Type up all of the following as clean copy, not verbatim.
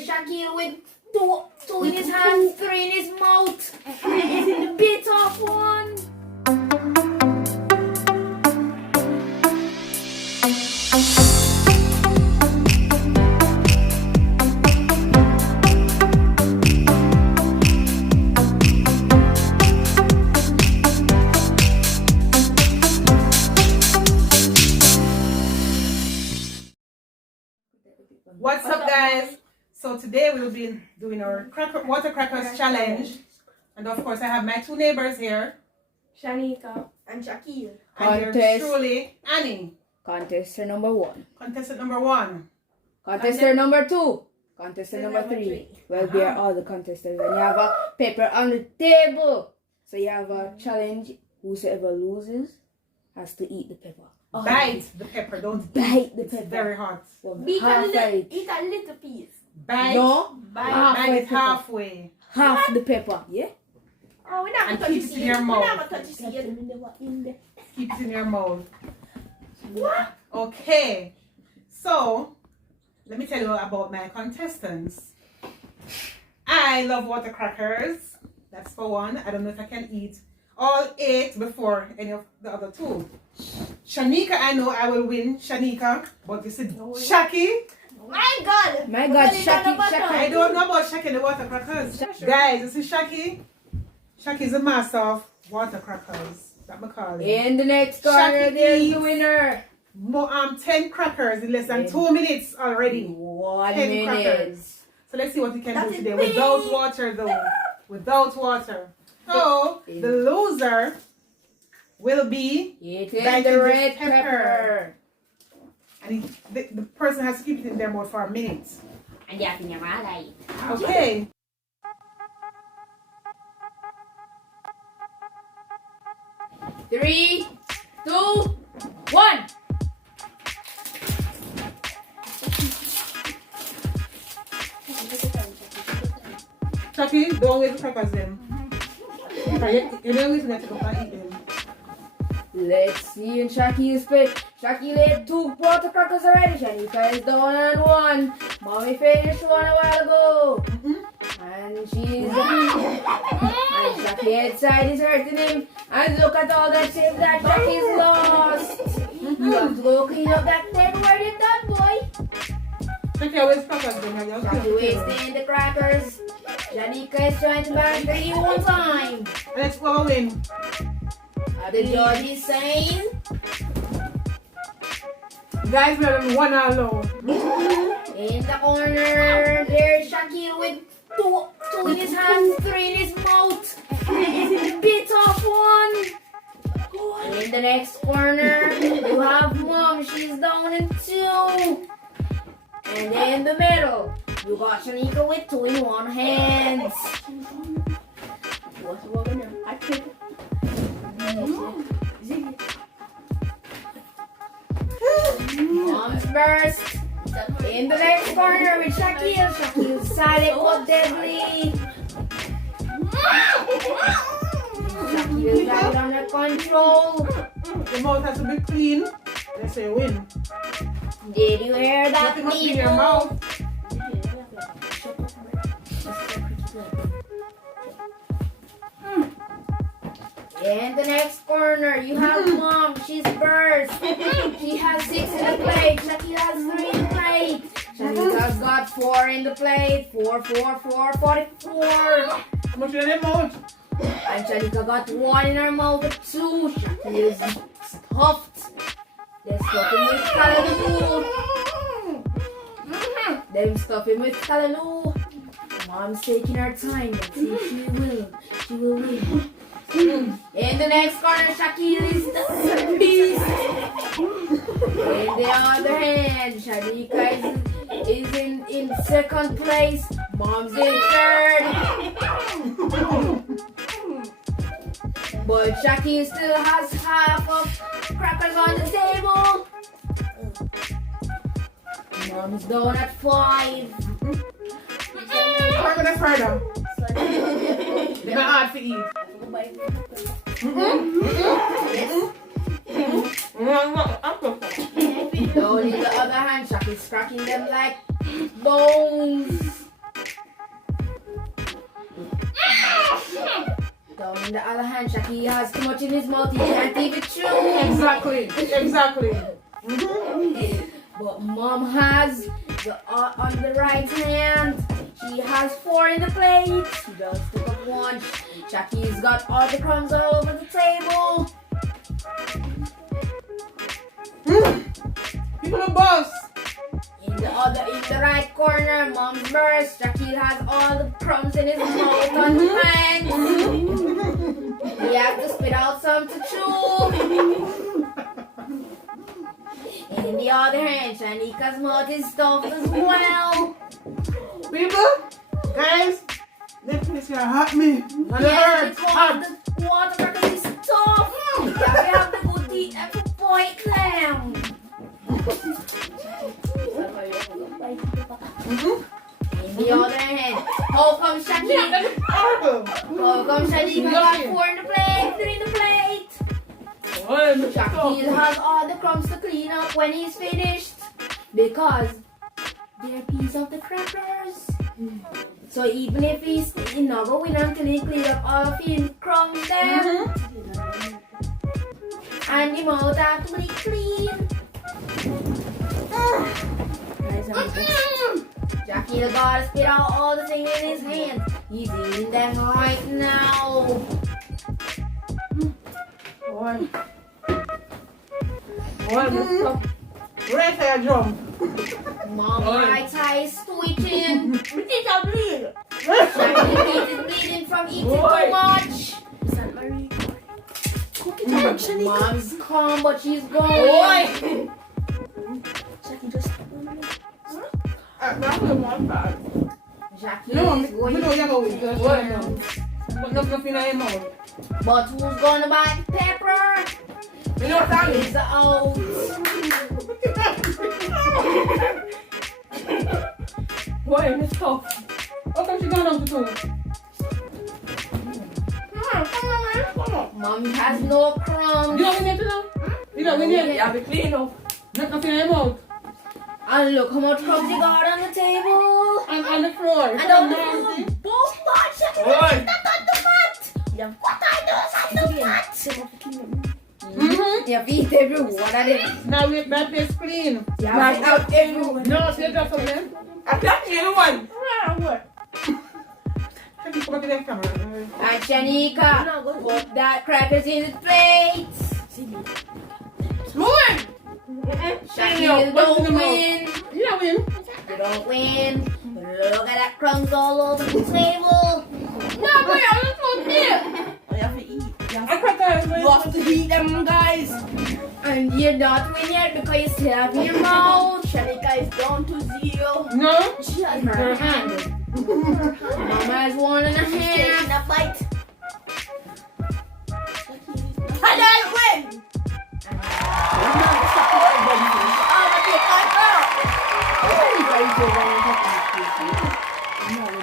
There's Shaquille with two in his hand, three in his mouth. He's in the bit of one. What's up, guys? So today we'll be doing our water crackers challenge, and of course I have my two neighbors here, Shanika and Shaquille. and yours truly, Annie. Contestant number 1. Contestant number 1. Contestant number 2. Contestant number 3. Well, we are all the contestants. And you have a paper on the table. So you have a challenge. Whosoever loses has to eat the pepper. Bite the pepper, don't Bite the It's pepper. very hot. Eat Half a little piece. Bite. No. Bite it halfway. Half the pepper. Yeah? Oh, we're not And going to keep touch it the in your seed. We're mouth. not going to touch the seed. Keep it in your mouth. What? Okay. So let me tell you about my contestants. I love water crackers. That's for one. I don't know if I can eat all 8 before any of the other 2. Shanika, I know I will win. Shanika, but this is Shaki. My God. My God, Shaki. I don't know about Shaki and the water crackers. Guys, this is Shaki. Shaki is the master of water crackers. That's what I call it. In the next corner, Shaki there's eats the winner. 10 crackers in less than 2 minutes already. 1 10 minute. crackers. So let's see what we can That's do today it. without water though. Without water. So the loser will be Eating biting the this red pepper. and the person has to keep it in their mouth for a minute. And yeah, in your mouth. Okay. Three, 2, 1. Chucky, don't wait for crackers then. You don't wait to let it go and eat them. Let's see in Shaki's pick. Shaki laid 2 water crackers already. Shanika is down on 1. Mommy finished one a while ago. And she's and Shaki headside is hurting him. And look at all that shit that Shaki's lost. You have to go clean up that table where you done, boy. Chucky always crackers then. Shaki wasting the crackers. Shanika is trying to back 3 one time. Let's go win. The judge is saying, Guys, we're on 1 alone. in the corner, there's Shaquille with two in his hand, 3 in his mouth. He's in the bit of one. In the next corner, you have Mom. She's down in 2. And in the middle, you got Shanika with 2 in 1 hand. What's over there? I think. Mom's burst. In the next corner with Shaquille. Shaquille silent but deadly. Shaquille got it under control. The mouth has to be clean. Let's say win. Did you hear that, Nothing must be in your people? mouth. In the next corner, you have Mom. She's burst. She has 6 in the plate. Shaquille has 3 in the plate. Shanica's got 4 in the plate. 4, 44. How much in your mouth? And Shanika got 1 in her mouth with 2. Shaquille is stuffed. They're stuffing with callaloo. They're stuffing with callaloo. Mom's taking her time. Let's see if she will win. In the next corner, Shaquille is the beast. In the other hand, Shanika is in second place. Mom's in 3rd. But Shaquille still has half of crackers on the table. Mom's down at 5. I'm gonna further. They're not hard to eat. Down in the other hand, Shaquille's cracking them like bones. On the other hand, Shaki has too much in his mouth, he can't even chew. Exactly. But Mom has on the right hand. She has 4 in the plate. She does pick up 1. Shaki's got all the crumbs all over the table. People are boss. In the right corner, Mom's burst. Shaki has all the crumbs in his mouth on his hands. He has to spit out some to chew. In the other hand, Shanika's mouth is stuffed as well. People, guys, this place here hurt me. And it Yes, hurts. because the water crackers is tough. Yeah, we have to go deep and to point them. In the other hand, how come Shanika got 4 in the plate, 3 in the plate? Shaki has all the crumbs to clean up when he's finished because they're a piece of the crackers. So even if he's not going until he clean up all of his crumbs there, and the mouth actually clean. Jackie the gotta spit out all the things in his hands. He's eating them right now. Right there, drum. Mom right eye is twitching. It a bleed. Jackie is bleeding from eating too much. Mom's calm, but she's going. Jackie No, is going. we know you're going to but nothing in your mouth. But who's gonna buy the pepper? You know what that is? It's out. Why am I tough? How come she gone down to 2? Mom has no crumbs. You know what we need to do? You know what we need? Yeah, be clean up. Nothing in your mouth. And look how much crumbs you got on the table. And on the floor. And on the floor. Both lots. Not on the mat. Yeah. What are those on the mat? Mm-hmm. Your feet everywhere. What are they? Now we that place clean. Yeah, Right out everywhere. No, see that for them. I got the other one. Can you come back to the camera? And Shanika, put that crackers in the plates. Ruin. Shaki don't win. You know win. You don't win. Look at that crumbs all over the table. No, boy, I'm not so dead. You have to eat. I cut that. You have to eat them, guys. And you're not winning yet because you still have your mouth. Shanika is down to 0. No. She has Her hand. Mama has 1 and a taking half. a bite. And I win.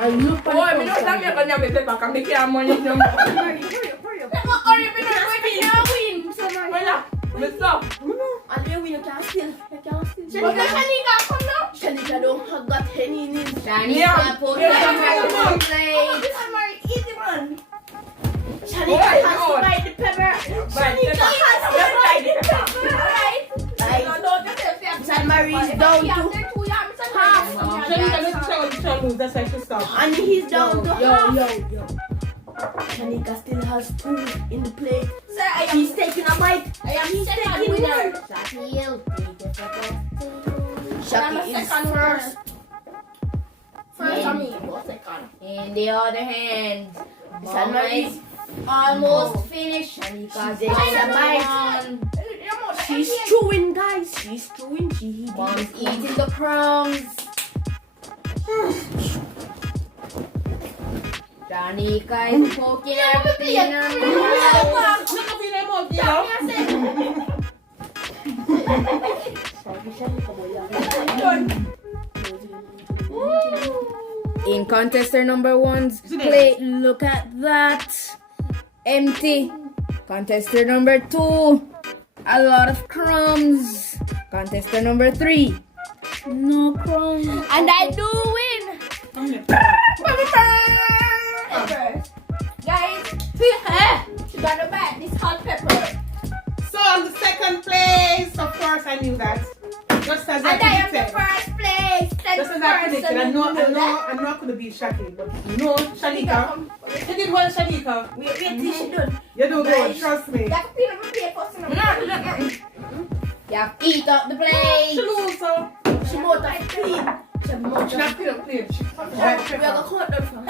And look Boy, we don't have your gun, you better come here, money. Hurry up, and then we can't steal. Shanika, come now. Shanika don't have got any in it. Shanika, put that crackers in the plate. Eat it, man. Shanika has to buy the pepper. Shanika has to buy the pepper. Alright? San Marie's down to half. That's why she stopped. And he's down to half. Yo. Shanika still has 2 in the plate. He's taking a bite. He's taking 1. Shaki is first. First, I mean, second. In the other hand, San Mama Marie. is almost finished. Shanika's She's taking a bite. one. She's chewing, guys. She's chewing. She's Mom's eating the crumbs. Shanika is poking everything in her mouth. Nothing in your mouth, you know. In contestant number 1's plate, look at that. Empty. Contestant number 2, a lot of crumbs. Contestant number 3, no crumbs. And I do win. Guys, know I'm not gonna beat Shaki, but no, Shanika. You did well, Shanika. Wait till she done. You do good, trust me. That's clean up my plate first. You have to eat up the plate. She lose, so. She bought a clean. She not clean up plate. She We are gonna cut them from.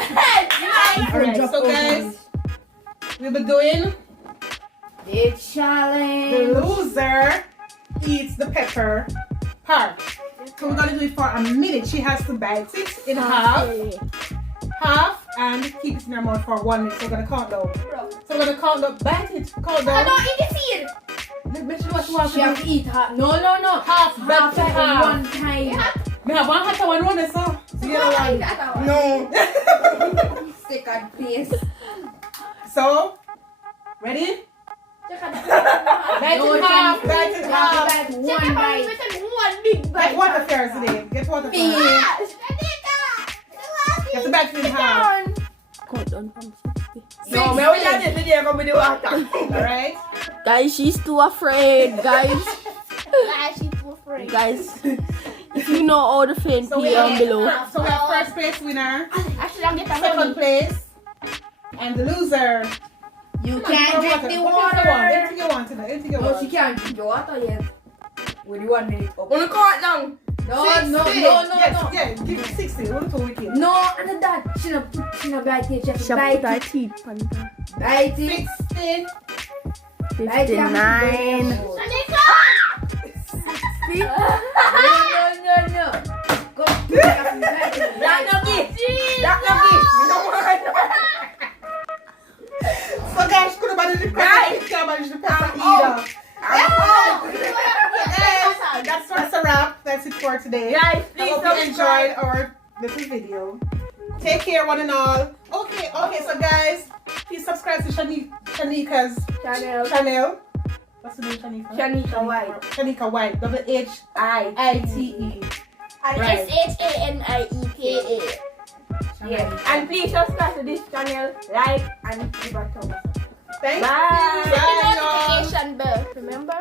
Alright, so guys, we'll be doing The the challenge. loser eats the pepper part. So we're gonna do it for a minute. She has to bite it in half, and keep it in her mouth for 1 minute. So we're gonna count down. So we're gonna count down, bite it, count I down. don't eat the seed. Make sure what you want She have to to do. eat half. No. Half, Half bite it, at half. one time. Me have one hot one runner, so. The other one. No. Second place. So, ready? Bite No, it half, Johnny. bite it You have half. to bite one bite. One big bite. Get water first today. Get water first. You have to bite it in half. No, me will not do the come with the water. Alright? Guys, she's too afraid, guys. She's too afraid. Guys, if you know all the fan, So we down below. have first place winner, Actually, I'm getting second place, and the loser. You Come on, can't pour drink the water. water. Anything you want tonight. Anything you No, want. she can't drink the water yet. With the 1 minute up. Wanna cut down? No. Yes, yeah, give it 60. What do we keep? No, and that. She not bite it. She have to She bite put her it. teeth on her. Bite it. 60. Bite it. 59. No. Go. So guys, could have managed the crack. Can't manage the pepper either. That's a wrap. That's it for today. Guys, I please hope you subscribe. enjoyed our little video. Take care, one and all. Okay, so guys, please subscribe to Shanika's channel. What's the name, Shanika? Shanika White. Shanika White. WHITE. And Right. SHANIEKA. Yeah. And please subscribe to this channel, like, and give a thumbs up. Thank Bye. you. Bye, y'all. Notification bell, remember?